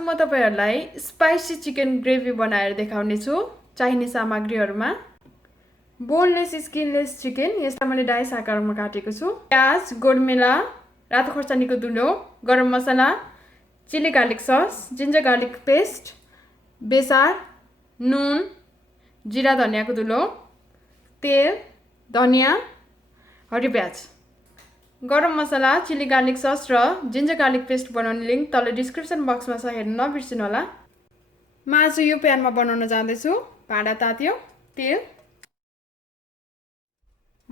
म तपाईहरुलाई spicy chicken gravy बनाएर देखाउने छु। चाहिने सामग्रीहरुमा बोनलेस स्किनलेस चिकन, यसलाई मैले डाइस आकारमा काटेको छु। प्याज, गोडमेला, रातो खोर्सानीको धुलो, garam masala, chilli garlic sauce, ginger garlic paste, बेसार, नुन, जिरा धनियाको धुलो, तेल, धनिया, हरियो प्याज। Garam masala, chilli garlic sauce र जिन्जर गार्लिक पेस्ट बनाउने लिंक तल डिस्क्रिप्सन बक्समा छ, हेर्न नबिर्सिनु होला। मासु यो प्यानमा बनाउन जाँदैछु। भाडा तात्यो, तेल,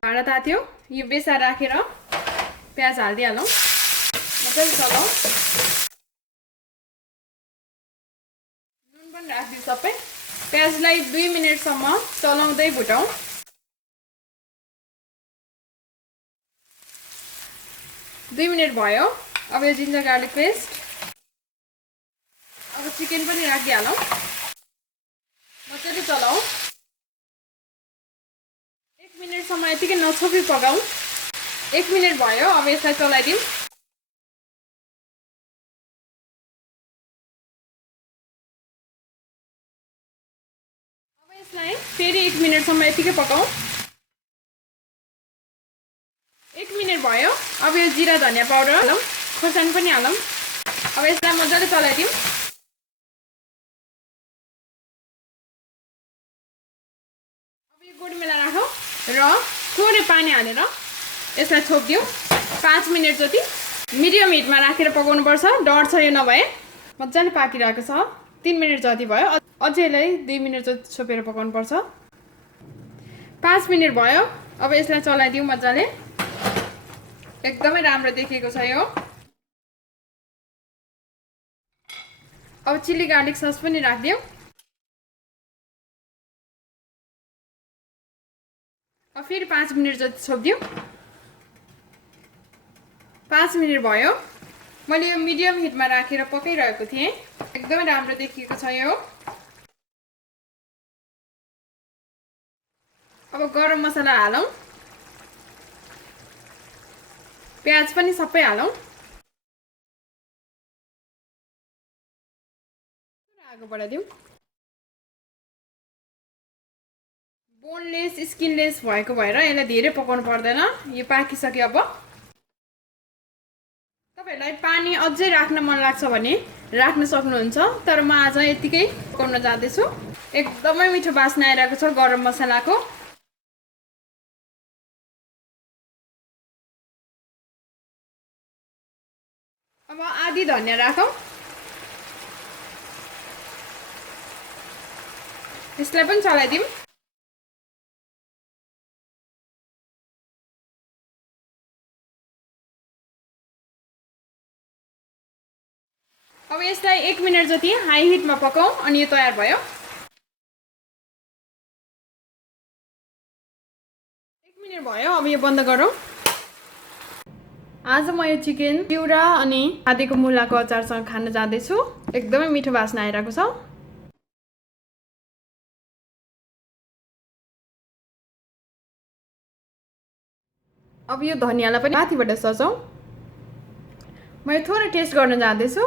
भाडा तात्यो, यो बेसार राखेर प्याज हाल्दिहालौं, मजाले चलाऊ। नुन पनि राख्दियौ सबै। प्याजलाई 2 मिनेटसम्म चलाउँदै भुटौं। 2 मिनेट भयो। अब यो जिन्जर गार्लिक पेस्ट, अब चिकन पनि राखिहालौं, मजाले चलाऊ। 1 मिनेटसम्म यतिकै नछोपी पकाऊ। 1 मिनेट भयो। अब यसलाई चलाइदिउँ। अब यसलाई फेरि 1 मिनेटसम्म यतिकै पकाऊ। 1 मिनेट भयो। अब यो जिरा धनिया पाउडर हालौं, खोर्सानी पनि हालौं। अब यसलाई मजाले चलाइदिउँ। अब यो गोडमेला राखौं र थोरै पानी हालेर यसलाई छोप्दियौ। 5 मिनेट जति मिडियम हिटमा राखेर पकाउनु पर्छ। डर छ यो नभए। मजाले पाकिरहेको छ। 3 मिनेट जति भयो। अझै यसलाई 2 मिनेट जति छोपेर पकाउनु पर्छ। 5 मिनेट भयो। अब यसलाई चलाइदिउँ मजाले। एकदमै राम्रो देखिएको छ यो। अब चिली गार्लिक सस पनि राख्दियौ। अब फेरि 5 मिनेट जति छोप्दियौ। 5 मिनेट भयो। मैले यो मिडियम हिटमा राखेर पकाइरहेको थिएँ। एकदमै राम्रो देखिएको छ यो। अब गरम मसला हालौं, प्याज पनि सबै हालौं। आगो बढाइदिउँ। बोनलेस स्किनलेस भएको भएर यसलाई धेरै पकाउनु पर्दैन। यो पाकिसक्यो। अब तपाईहरुलाई पानी अझै राख्न मन लाग्छ भने राख्न सक्नुहुन्छ, तर म आज यतिकै पकाउन जाँदैछु। एकदमै मिठो बास्ना आइरहेको छ गरम मसलाको। अब आधी धनिया राखौं। यसलाई पनि चलाइदिउँ। अब यसलाई 1 मिनेट जति हाई हिटमा पकाऊ अनि यो तयार भयो। 1 मिनेट भयो। अब यो बन्द गरौँ। आज म यो चिकन चिउरा अनि खाँदेको मुलाको अचारसँग खान जाँदैछु। एकदमै मिठो बास्ना आइरहेको छ। अब यो धनियालाई पनि माथिबाट सजाऊ। म यो थोरै टेस्ट गर्न जाँदैछु।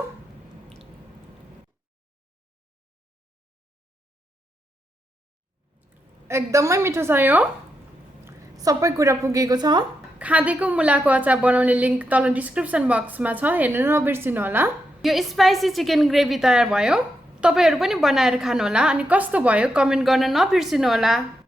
एकदमै मिठो छ यो। सबै कुरा पुगेको छ। खाँदेको मुलाको अचार बनाउने लिंक तल डिस्क्रिप्सन बक्समा छ, हेर्न नबिर्सिनु होला। यो स्पाइसी चिकन ग्रेभी तयार भयो। तपाईहरु पनि बनाएर खानु होला अनि कस्तो भयो कमेन्ट गर्न नबिर्सिनु होला।